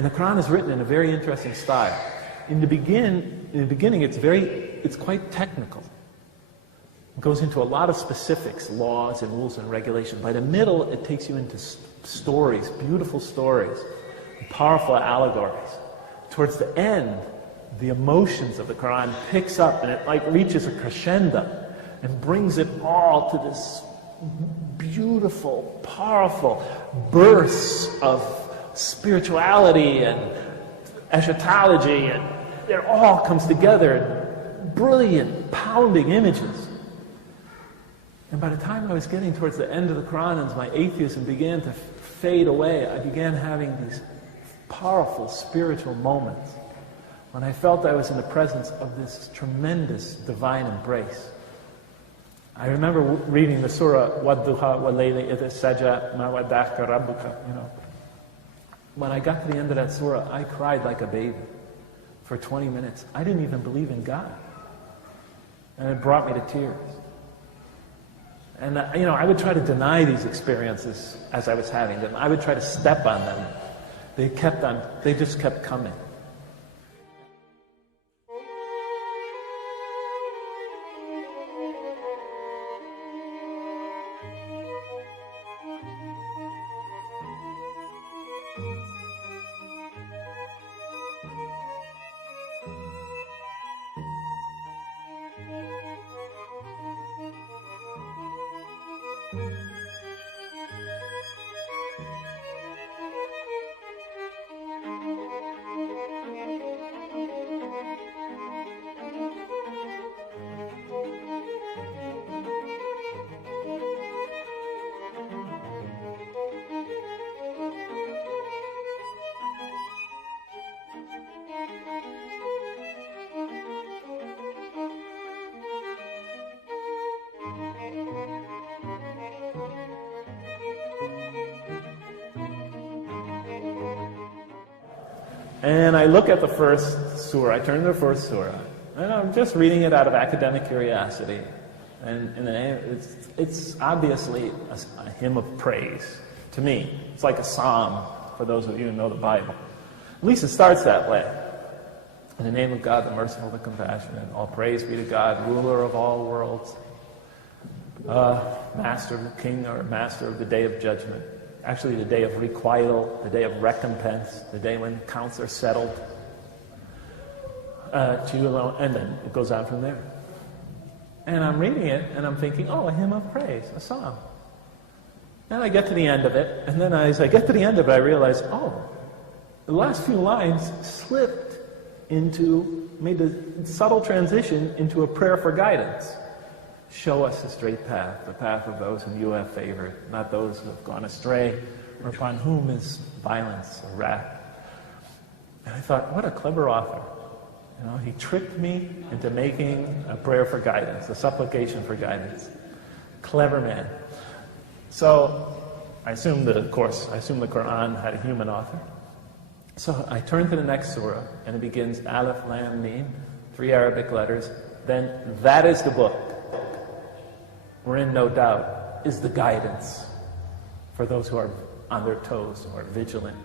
And the Quran is written in a very interesting style. In the beginning, it's quite technical. It goes into a lot of specifics, laws and rules and regulations. By the middle, it takes you into stories, beautiful stories, powerful allegories. Towards the end, the emotions of the Quran picks up and it like reaches a crescendo and brings it all to this beautiful, powerful bursts of spirituality and eschatology, and it all comes together in brilliant, pounding images. And by the time I was getting towards the end of the Quran and my atheism began to fade away, I began having these powerful spiritual moments when I felt I was in the presence of this tremendous divine embrace. I remember reading the surah, وَالضُّحَى وَاللَّيْلِ إِذَا سَجَى مَا وَدَّعَكَ رَبُّكَ. When I got to the end of that surah, I cried like a baby for 20 minutes. I didn't even believe in God. And it brought me to tears. And I would try to deny these experiences as I was having them. I would try to step on them. They just kept coming. And I look at the first surah, I turn to the first surah, and I'm just reading it out of academic curiosity. And it's obviously a hymn of praise to me. It's like a psalm for those of you who know the Bible. At least it starts that way. In the name of God, the merciful, the compassionate, all praise be to God, ruler of all worlds, master, king, or master of the day of judgment. Actually, the day of requital, the day of recompense, the day when accounts are settled. To you alone, and then it goes on from there. And I'm reading it, and I'm thinking, oh, a hymn of praise, a psalm. And I get to the end of it, and then as I get to the end of it, I realize, oh, the last few lines made the subtle transition into a prayer for guidance. Show us the straight path, the path of those whom you have favored, not those who have gone astray, or upon whom is violence or wrath. And I thought, what a clever author. He tricked me into making a prayer for guidance, a supplication for guidance. Clever man. So I assumed the Quran had a human author. So I turn to the next surah, and it begins Alif, Lam, Mim, 3 Arabic letters. Then that is the book, wherein no doubt is the guidance for those who are on their toes or vigilant.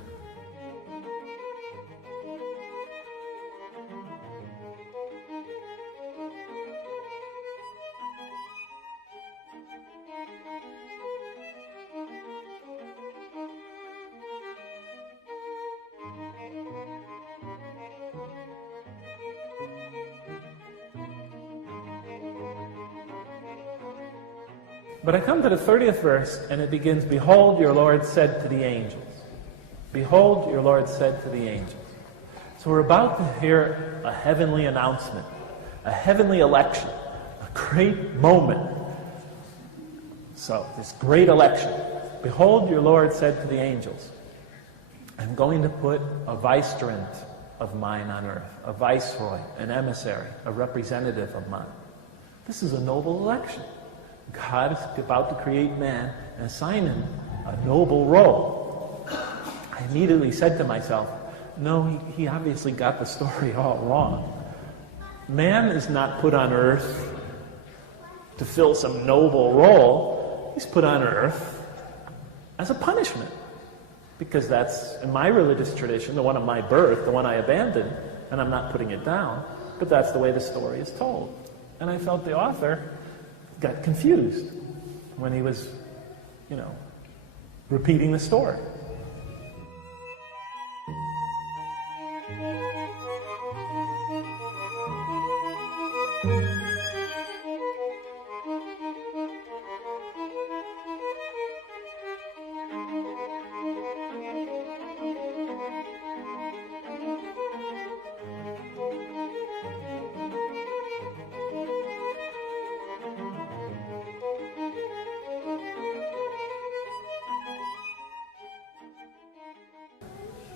But I come to the 30th verse, and it begins, Behold, your Lord said to the angels. Behold, your Lord said to the angels. So we're about to hear a heavenly announcement, a heavenly election, a great moment. So, this great election. Behold, your Lord said to the angels, I'm going to put a vicegerent of mine on earth, a viceroy, an emissary, a representative of mine. This is a noble election. God is about to create man and assign him a noble role. I immediately said to myself, no, he obviously got the story all wrong. Man is not put on earth to fill some noble role. He's put on earth as a punishment. because that's, in my religious tradition, the one of my birth, the one I abandoned, and I'm not putting it down, but that's the way the story is told. And I felt the author got confused when he was, repeating the story.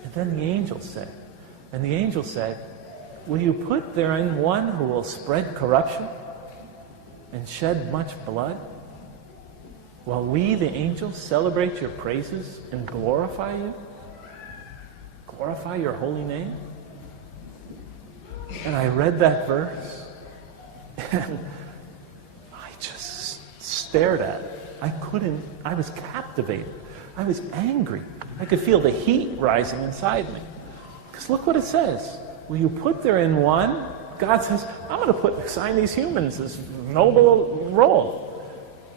And then the angel said, will you put therein one who will spread corruption and shed much blood, while we, the angels, celebrate your praises and glorify you? Glorify your holy name? And I read that verse, and I just stared at it. I was captivated. I was angry. I could feel the heat rising inside me. Because look what it says. Will you put therein one? God says, I'm going to assign these humans this noble role.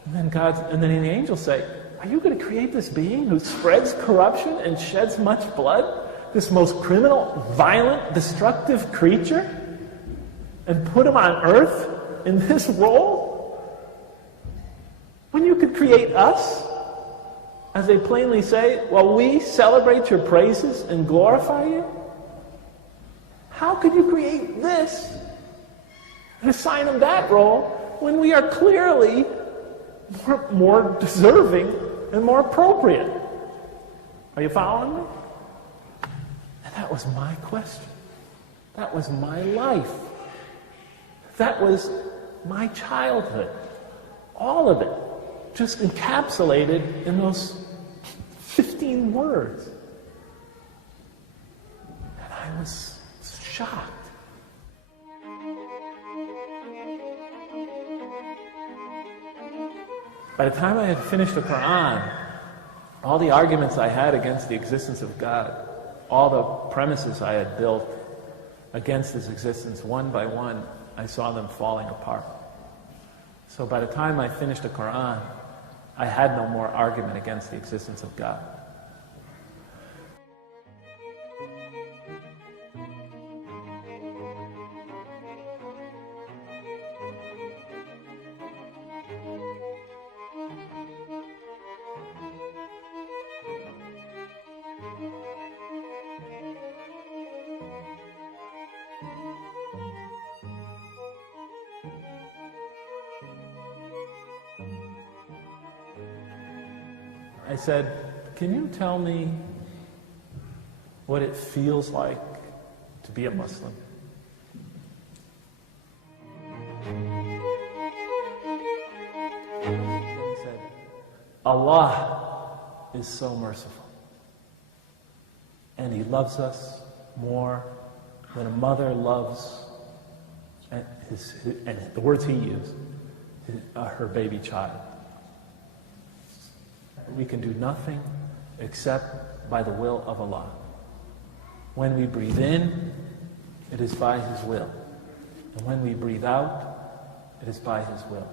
And then the angels say, are you going to create this being who spreads corruption and sheds much blood? This most criminal, violent, destructive creature? And put him on earth in this role? When you could create us? As they plainly say, well, we celebrate your praises and glorify you? How could you create this and assign him that role when we are clearly more deserving and more appropriate? Are you following me? And that was my question. That was my life. That was my childhood. All of it. Just encapsulated in those 15 words. And I was shocked. By the time I had finished the Quran, all the arguments I had against the existence of God, all the premises I had built against his existence, one by one, I saw them falling apart. So by the time I finished the Quran, I had no more argument against the existence of God. I said, can you tell me what it feels like to be a Muslim? He said, Allah is so merciful. And He loves us more than a mother loves, and the words he used, her baby child. We can do nothing except by the will of Allah. When we breathe in, it is by His will. And when we breathe out, it is by His will.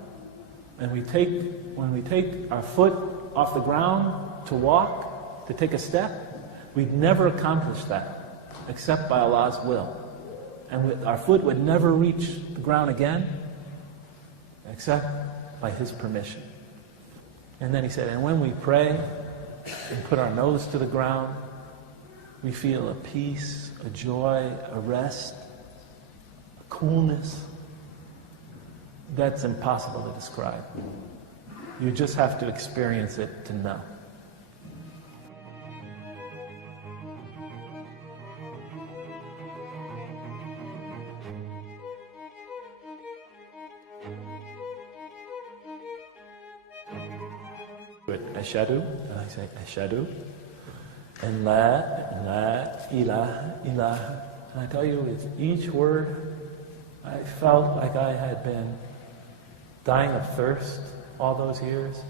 And when we take our foot off the ground to walk, to take a step, we'd never accomplish that except by Allah's will. And our foot would never reach the ground again except by His permission. And then he said, and when we pray and put our nose to the ground, we feel a peace, a joy, a rest, a coolness that's impossible to describe. You just have to experience it to know. Ashadu, and I say Ashadu, and La ilaha ilaha. And I tell you, with each word, I felt like I had been dying of thirst all those years.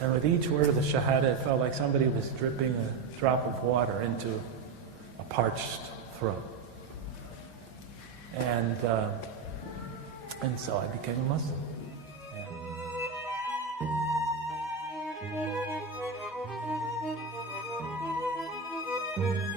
And with each word of the Shahada, it felt like somebody was dripping a drop of water into a parched throat. And so I became a Muslim. And